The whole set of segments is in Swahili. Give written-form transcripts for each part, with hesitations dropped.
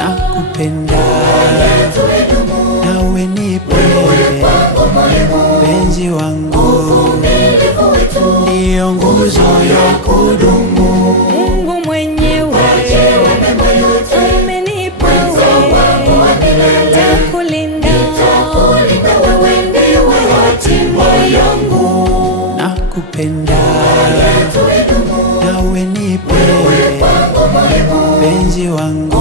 nakupenda, nawe nipende, mpenzi wangu, ndiyo nguzo ya kudumu. Mungu mwenyewe amenipa wewe, takulinda, wewe ndiwe hatima yangu. Nakupenda, nawe nipende, mpenzi wangu,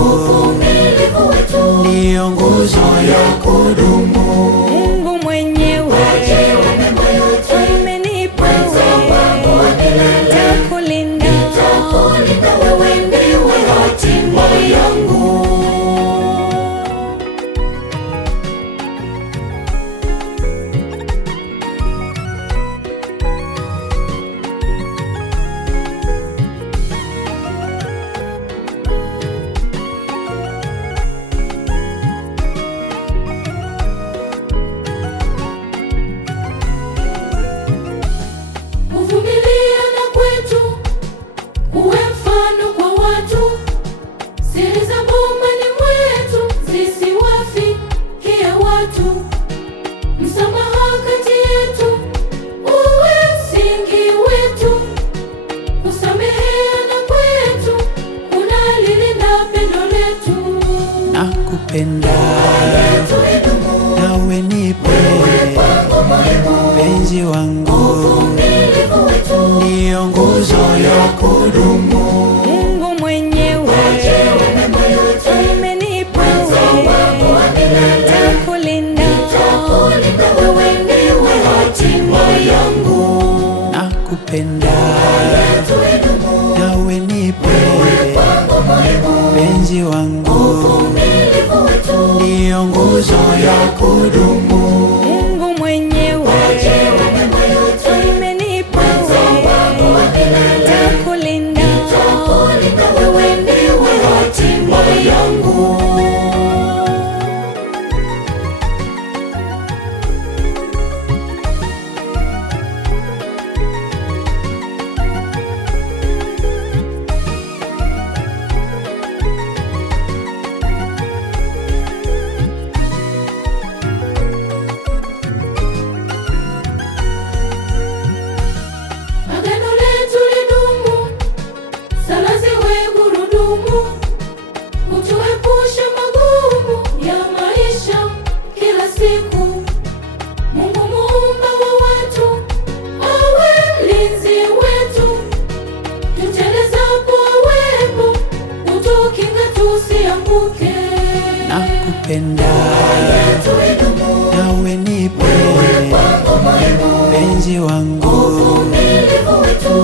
ndiyo nguzo ya kudumu. Mungu mwenyewe amenipa wewe, takulinda, wewe ndiwe hatima yangu. Kuvumiliana kwetu uwe mfano kwa watu, siri za bomani mwetu zisiwafikie watu. Msamaha kati yetu uwe msingi wetu, kusameheana kwetu kunalilinda pendo letu. Nakupenda, nawe nipende, mpenzi wangu, ndiyo nguzo ya kudumu. Mungu mwenyewe amenipa wewe, takulinda, wewe ndiwe hatima yangu. Nakupenda, nawe nipende, mpenzi wangu, ndiyo nguzo ya kudumu. Mungu mwenyewe amenipa wewe, takulinda, wewe ndiwe hatima yangu. Agano letu lidumu, sala ziwe gurudumu, kutuepusha magumu ya maisha kila siku. Mungu muumba wa watu awe mlinzi wetu, tutelezapo awepo, kutukinga tusianguke. Nakupenda, nawe nipende, mpenzi wangu,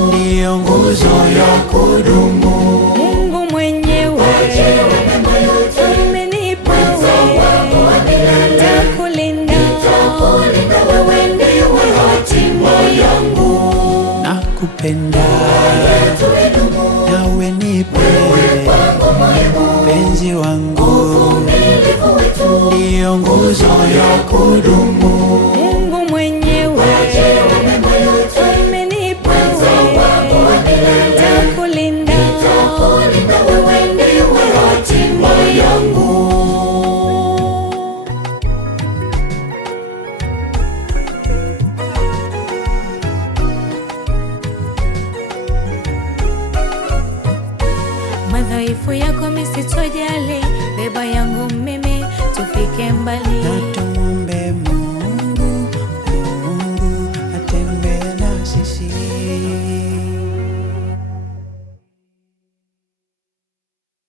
ndiyo nguzo ya kudumu. Mungu mwenyewe amenipa wewe, takulinda, wewe ndiwe hatima yangu. Nakupenda, nawe nipende, mpenzi wangu, ndiyo nguzo ya kudumu. Mungu mwenyewe amenipa wewe, takulinda, wewe ndiwe hatima yangu. Madhaifu yako mimi sitojali, beba yangu mimi tufike mbali.